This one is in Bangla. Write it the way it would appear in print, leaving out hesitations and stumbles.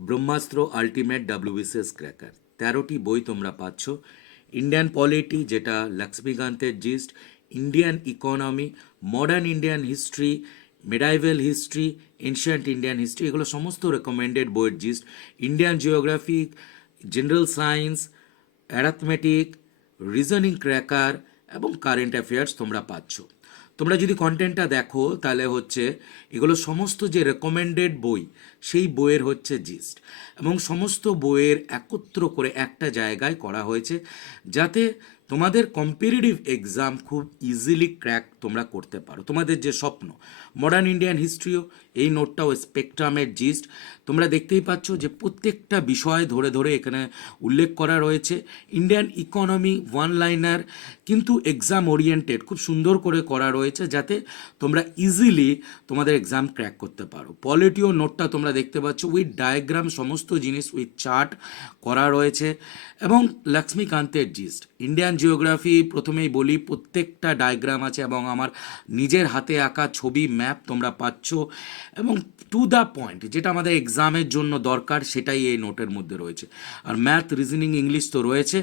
ব্রহ্মাস্ত্র আলটিমেট ডাব্লিউবিসিএস ক্র্যাকার 13টি বই তোমরা পাচ্ছ। ইন্ডিয়ান পলিটি, যেটা লক্ষ্মীকান্তের gist, Indian economy, modern Indian history, medieval history, ancient Indian history, এগুলো সমস্ত রেকমেন্ডেড বইয়ের gist. Indian geography, general science, arithmetic, reasoning cracker এবং কারেন্ট অ্যাফেয়ার্স তোমরা পাচ্ছ। তোমরা যদি কন্টেন্টটা দেখো তাহলে হচ্ছে এগুলো সমস্ত যে রেকমেন্ডেড বই, সেই বইয়ের হচ্ছে জিস্ট, এবং সমস্ত বইয়ের একত্র করে একটা জায়গায় করা হয়েছে যাতে তোমাদের কম্পিটিটিভ এক্সাম খুব ইজিলি ক্র্যাক তোমরা করতে পারো। তোমাদের যে স্বপ্ন মডার্ন ইন্ডিয়ান হিস্ট্রিও, এই নোটটাও স্পেকট্রামের জিস্ট। তোমরা দেখতেই পাচ্ছ যে প্রত্যেকটা বিষয় ধরে ধরে এখানে উল্লেখ করা রয়েছে। ইন্ডিয়ান ইকোনমি ওয়ান লাইনার, কিন্তু এক্সাম ওরিয়েন্টেড, খুব সুন্দর করে করা রয়েছে যাতে তোমরা ইজিলি তোমাদের এক্সাম ক্র্যাক করতে পারো। পলিটিও নোটটা তোমরা দেখতে পাচ্ছ উইথ ডায়াগ্রাম, সমস্ত জিনিস উইথ চার্ট করা রয়েছে। এবং লক্ষ্মীকান্তের জিস্ট, ইন্ডিয়ান জিওগ্রাফি প্রথমেই বলি প্রত্যেকটা ডায়াগ্রাম আছে এবং আমার নিজের হাতে আঁকা ছবি, ম্যাপ তোমরা পাচ্ছ, এবং টু দ্য পয়েন্ট যেটা আমাদের এক্সামের জন্য দরকার সেটাই এই নোটের মধ্যে রয়েছে। আর ম্যাথ, রিজনিং, ইংলিশ তো রয়েছে।